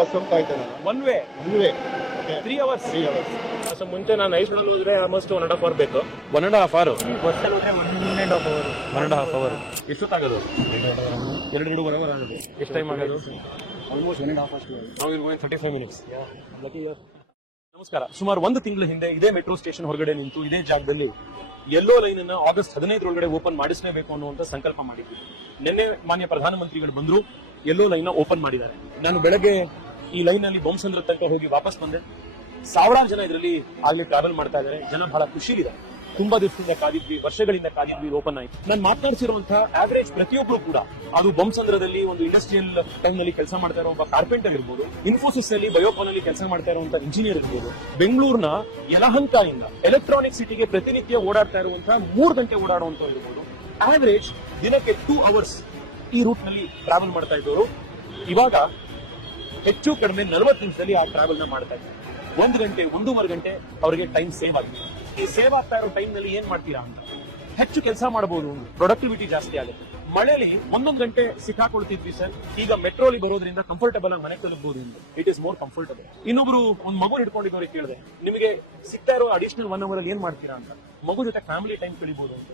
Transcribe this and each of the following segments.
Bus ಹೋಗ್ತಾ ಇದ್ದಾನೆ one way one way three hours three hours so ಮುಂಚೆ ನಾನು ಐಸ್ನಲ್ಲಿ ಹೋದ್ರೆ almost one and half hour ಬೇಕು. One and half hour bus ಹೋದ್ರೆ one and half hour one and half hour ಎಷ್ಟೊತ್ತಾಗೋದು? ಎರಡು ಎರಡು ಅವರ್ ಆಗೋದು. ಎಷ್ಟು ಟೈಮ್ ಆಗೋದು? ಆಲ್ಮೋಸ್ಟ್ ಒನ್ ಅಂಡ್ ಹಾಫ್ ಅಷ್ಟು ನಾವು ತರ್ಟಿ ಫೈವ್ ಮಿನಿಟ್ಸ್ ನಮಸ್ಕಾರ. ಸುಮಾರು ಒಂದು ತಿಂಗಳ ಹಿಂದೆ ಇದೇ ಮೆಟ್ರೋ ಸ್ಟೇಷನ್ ಹೊರಗಡೆ ನಿಂತು ಇದೇ ಜಾಗದಲ್ಲಿ ಎಲ್ಲೋ ಲೈನ್ ಅನ್ನ ಆಗಸ್ಟ್ ಹದಿನೈದರೊಳಗಡೆ ಓಪನ್ ಮಾಡಿಸಲೇಬೇಕು ಅನ್ನುವಂತ ಸಂಕಲ್ಪ ಮಾಡಿದ್ವಿ. ನಿನ್ನೆ ಮಾನ್ಯ ಪ್ರಧಾನಮಂತ್ರಿಗಳು ಬಂದ್ರು ಯೆಲ್ಲೋ ಲೈನ್ನ ಓಪನ್ ಮಾಡಿದ್ದಾರೆ. ನಾನು ಬೆಳಗ್ಗೆ ಈ ಲೈನ್ ಅಲ್ಲಿ ಬೊಮ್ಮಸಂದ್ರ ತನಕ ಹೋಗಿ ವಾಪಸ್ ಬಂದೆ. ಸಾವಿರಾರು ಜನ ಇದರಲ್ಲಿ ಆಗ್ಲಿ ಟ್ರಾವೆಲ್ ಮಾಡ್ತಾ ಇದ್ದಾರೆ. ಜನ ಬಹಳ ಖುಷಿಲಿದೆ. ತುಂಬಾ ದಿವಸದಿಂದ ಕಾದಿದ್ವಿ, ವರ್ಷಗಳಿಂದ ಕಾದಿದ್ವಿ ಓಪನ್ ಆಯ್ತು. ನಾನು ಮಾತನಾಡ್ಸಿರುವಂತಹ ಆವರೇಜ್ ಪ್ರತಿಯೊಬ್ಬರು ಕೂಡ, ಅದು ಬೊಮ್ಮಸಂದ್ರದಲ್ಲಿ ಒಂದು ಇಂಡಸ್ಟ್ರಿಯಲ್ ಟೈಮ್ನಲ್ಲಿ ಕೆಲಸ ಮಾಡ್ತಾ ಇರೋ ಕಾರ್ಪೆಂಟರ್ ಇರ್ಬೋದು ಇನ್ಫೋಸಿಸ್ ಅಲ್ಲಿ ಬಯೋಪಾನ್ ಅಲ್ಲಿ ಕೆಲಸ ಮಾಡ್ತಾ ಇರುವಂತಹ ಇಂಜಿನಿಯರ್ ಇರ್ಬೋದು, ಬೆಂಗಳೂರಿನ ಯಲಹಂಕದಿಂದ ಎಲೆಕ್ಟ್ರಾನಿಕ್ ಸಿಟಿಗೆ ಪ್ರತಿನಿತ್ಯ ಓಡಾಡ್ತಾ ಇರುವಂತಹ ಮೂರು ಗಂಟೆ ಓಡಾಡುವಂತ ಇರ್ಬೋದು. ಆವರೇಜ್ ದಿನಕ್ಕೆ ಟೂ ಅವರ್ಸ್ ಈ ರೂಟ್ನಲ್ಲಿ ಟ್ರಾವೆಲ್ ಮಾಡ್ತಾ ಇದ್ದವರು. ಇವಾಗ ಹೆಚ್ಚು ಕಡಿಮೆ ನಲವತ್ತು ನಿಮಿಷದಲ್ಲಿ ಆ ಟ್ರಾವೆಲ್ನ ಮಾಡ್ತಾ ಇದ್ದಾರೆ. ಒಂದು ಗಂಟೆ, ಒಂದೂವರೆ ಗಂಟೆ ಅವರಿಗೆ ಟೈಮ್ ಸೇವ್ ಆಗಿದೆ ಈ ಸೇವ್ ಆಗ್ತಾ ಇರೋ ಟೈಮ್ನಲ್ಲಿ ಏನ್ ಮಾಡ್ತೀರಾ ಅಂತ. ಹೆಚ್ಚು ಕೆಲಸ ಮಾಡಬಹುದು ಪ್ರೊಡಕ್ಟಿವಿಟಿ ಜಾಸ್ತಿ ಆಗುತ್ತೆ. ಮಳೆಯಲ್ಲಿ ಒಂದೊಂದು ಗಂಟೆ ಸಿಕ್ಕಾಕೊಳ್ತಿದ್ವಿ ಸರ್. ಈಗ ಮೆಟ್ರೋಲಿ ಬರೋದ್ರಿಂದ ಕಂಫರ್ಟಬಲ್ ಆಗಿ ಮನೆ ತಲುಪಬಹುದು ಇಟ್ ಇಸ್ ಮೋರ್ ಕಂಫರ್ಟಬಲ್ ಇನ್ನೊಬ್ರು ಒಂದು ಮಗು ಹಿಡ್ಕೊಂಡಿದ್ದವ್ರಿಗೆ ಕೇಳಿದೆ ನಿಮಗೆ ಸಿಗ್ತಾ ಇರೋ ಅಡಿಷನಲ್ ಒನ್ ಅವರ್ ಅಲ್ಲಿ ಏನ್ ಮಾಡ್ತೀರಾ ಅಂತ? ಮಗು ಜೊತೆ ಫ್ಯಾಮಿಲಿ ಟೈಮ್ ಕಳಿಬಹುದು ಅಂತ.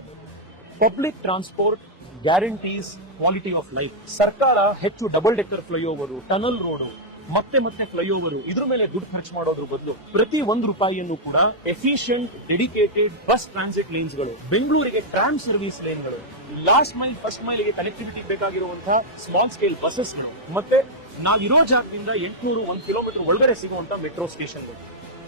Public transport guarantees quality of life ಸರ್ಕಾರ ಹೆಚ್ಚು double decker flyover tunnel road ಮತ್ತೆ ಮತ್ತೆ ಫ್ಲೈಓವರ್ ಇದ್ರ ಮೇಲೆ ದುಡ್ಡು ಖರ್ಚು ಮಾಡೋದ್ರ ಬದಲು ಪ್ರತಿ ಒಂದು ರೂಪಾಯಿಯನ್ನು ಕೂಡ ಎಫಿಷಿಯಂಟ್ ಡೆಡಿಕೇಟೆಡ್ ಬಸ್ ಟ್ರಾನ್ಸಿಟ್ ಲೇನ್ಸ್ಗಳು ಬೆಂಗಳೂರಿಗೆ ಟ್ರಾಮ್ ಸರ್ವಿಸ್ ಲೇನ್ಗಳು ಲಾಸ್ಟ್ ಮೈಲ್ ಫಸ್ಟ್ ಮೈಲ್ಗೆ ಕನೆಕ್ಟಿವಿಟಿ ಬೇಕಾಗಿರುವಂತಹ ಸ್ಮಾಲ್ ಸ್ಕೇಲ್ ಬಸ್ಸಸ್ಗಳು ಮತ್ತೆ ನಾವಿರೋ ಜಾಗದಿಂದ ಎಂಟುನೂರು, ಒಂದು ಕಿಲೋಮೀಟರ್ ಒಳಗಡೆ ಸಿಗುವಂತಹ ಮೆಟ್ರೋ ಸ್ಟೇಷನ್ಗಳು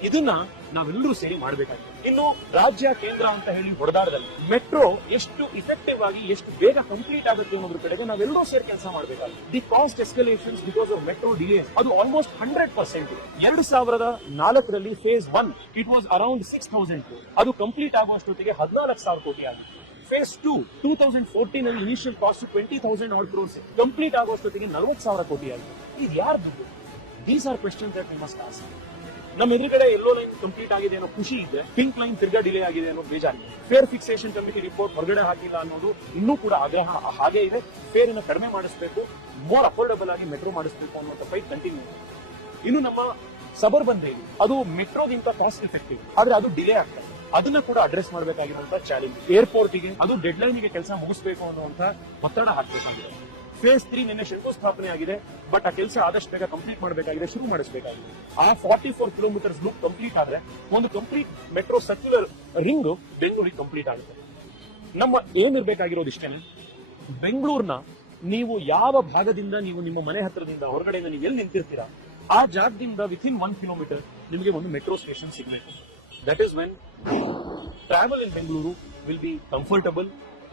ಇದನ್ನ ನಾವೆಲ್ಲರೂ ಸೇರಿ ಮಾಡಬೇಕಾಗಿದೆ ಇನ್ನು ರಾಜ್ಯ, ಕೇಂದ್ರ ಅಂತ ಹೇಳಿ ಹೊಡೆದಾಡದಲ್ಲಿ ಮೆಟ್ರೋ ಎಷ್ಟು ಇಫೆಕ್ಟಿವ್ ಆಗಿ, ಎಷ್ಟು ಬೇಗ ಕಂಪ್ಲೀಟ್ ಆಗುತ್ತೆ ಅನ್ನೋದ್ರ ಕಡೆಗೆ ನಾವೆಲ್ಲರೂ ಸೇರಿ ಕೆಲಸ ಮಾಡಬೇಕಾಗಿದೆ the cost escalation because of metro delay ಅದು ಆಲ್ಮೋಸ್ಟ್ ಹಂಡ್ರೆಡ್ ಪರ್ಸೆಂಟ್ ಎರಡು ಸಾವಿರದ ನಾಲ್ಕರಲ್ಲಿ phase one it was around six thousand ಅದು ಕಂಪ್ಲೀಟ್ ಆಗುವಷ್ಟೊತ್ತಿಗೆ ಹದಿನಾಲ್ಕು ಸಾವಿರ ಕೋಟಿ ಆಗಿದೆ. Phase two two thousand fourteen ಅಲ್ಲಿ initial cost twenty thousand all crores complete ಆಗುವಷ್ಟೊತ್ತಿಗೆ ನಲವತ್ತು ಸಾವಿರ ಕೋಟಿ ಆಗಿದೆ. ಇದು ಯಾರು ದುಡ್ಡು? These are question that must ask ನಮ್ಮ ಎದುರುಗಡೆ ಎಲ್ಲೋ ಲೈನ್ ಕಂಪ್ಲೀಟ್ ಆಗಿದೆ ಅನ್ನೋ ಖುಷಿ ಇದೆ. ಪಿಂಕ್ ಲೈನ್ ತಿರ್ಗಾ ಡಿಲೇ ಆಗಿದೆ ಅನ್ನೋ ಬೇಜಾರಿದೆ. ಫೇರ್ ಫಿಕ್ಸೇಷನ್ ಕಮಿಟಿ ರಿಪೋರ್ಟ್ ಹೊರಗಡೆ ಹಾಕಿಲ್ಲ ಅನ್ನೋದು ಇನ್ನೂ ಕೂಡ ಆಗ್ರಹ, ಹಾಗೆ ಇದೆ. ಫೇರ್ ಅನ್ನು ಕಡಿಮೆ ಮಾಡಿಸಬೇಕು ಮೋರ್ ಅಫೋರ್ಡಬಲ್ ಆಗಿ ಮೆಟ್ರೋ ಮಾಡಿಸಬೇಕು ಅನ್ನುವಂಥ ಫೈಟ್ ಕಂಟಿನ್ಯೂ ಇದೆ. ಇನ್ನು ನಮ್ಮ ಸಬರ್ ರೈಲು, ಅದು ಮೆಟ್ರೋಗಿಂತ ಕಾಸ್ಟ್ ಎಫೆಕ್ಟಿವ್ ಆದ್ರೆ ಅದು ಡಿಲೇ ಆಗ್ತದೆ ಅದನ್ನ ಕೂಡ ಅಡ್ರೆಸ್ ಮಾಡಬೇಕಾಗಿರುವಂತಹ ಚಾಲೆಂಜ್ ಏರ್ಪೋರ್ಟ್ಗೆ ಅದು ಡೆಡ್ ಲೈನ್ಗೆ ಕೆಲಸ ಮುಗಿಸಬೇಕು ಅನ್ನುವಂತ ಒತ್ತಡ ಹಾಕಬೇಕಾಗಿದೆ. ಫೇಸ್ ತ್ರೀ ನಿನ್ನೆ ಶಂಕುಸ್ಥಾಪನೆ ಆಗಿದೆ ಬಟ್ ಆ ಕೆಲಸ ಆದಷ್ಟು ಬೇಗ ಕಂಪ್ಲೀಟ್ ಮಾಡಬೇಕಾಗಿದೆ, ಶುರು ಮಾಡಿಸಬೇಕಾಗಿದೆ. ಆ forty four kilometres loop complete ಆದ್ರೆ, ಒಂದು ಕಂಪ್ಲೀಟ್ ಮೆಟ್ರೋ ಸರ್ಕ್ಯುಲರ್ ರಿಂಗ್ ಬೆಂಗಳೂರಿಗೆ ಕಂಪ್ಲೀಟ್ ಆಗುತ್ತೆ. ನಮ್ಮ ಏನಿರ್ಬೇಕಾಗಿರೋದು ಇಷ್ಟೇನೆ? ಬೆಂಗಳೂರಿನ ನೀವು ಯಾವ ಭಾಗದಿಂದ ನೀವು ನಿಮ್ಮ ಮನೆ ಹತ್ರದಿಂದ ಹೊರಗಡೆಯಿಂದ ನೀವು ಎಲ್ಲಿ ನಿಂತಿರ್ತೀರಾ, ಆ ಜಾಗದಿಂದ ವಿಥಿನ್ ಒನ್ ಕಿಲೋಮೀಟರ್ ನಿಮಗೆ ಒಂದು ಮೆಟ್ರೋ ಸ್ಟೇಷನ್ ಸಿಗಬೇಕು. That is when travel in Bengaluru will be comfortable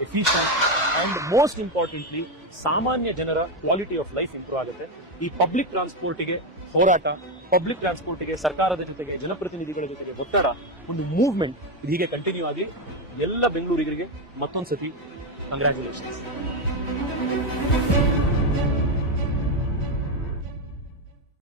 efficient and most importantly ಸಾಮಾನ್ಯ ಜನರ ಕ್ವಾಲಿಟಿ ಆಫ್ ಲೈಫ್ ಇಂಪ್ರೂವ್ ಆಗುತ್ತೆ. ಈ ಪಬ್ಲಿಕ್ ಟ್ರಾನ್ಸ್ಪೋರ್ಟ್ಗೆ ಹೋರಾಟ ಪಬ್ಲಿಕ್ ಟ್ರಾನ್ಸ್ಪೋರ್ಟ್ಗೆ ಸರ್ಕಾರದ ಜೊತೆಗೆ, ಜನಪ್ರತಿನಿಧಿಗಳ ಜೊತೆಗೆ ಒತ್ತಡ, ಒಂದು ಮೂವ್ಮೆಂಟ್ ಹೀಗೆ ಕಂಟಿನ್ಯೂ ಆಗಿ ಎಲ್ಲ ಬೆಂಗಳೂರಿಗರಿಗೆ ಮತ್ತೊಂದ್ಸತಿ ಕಂಗ್ರ್ಯಾಚುಲೇಷನ್ಸ್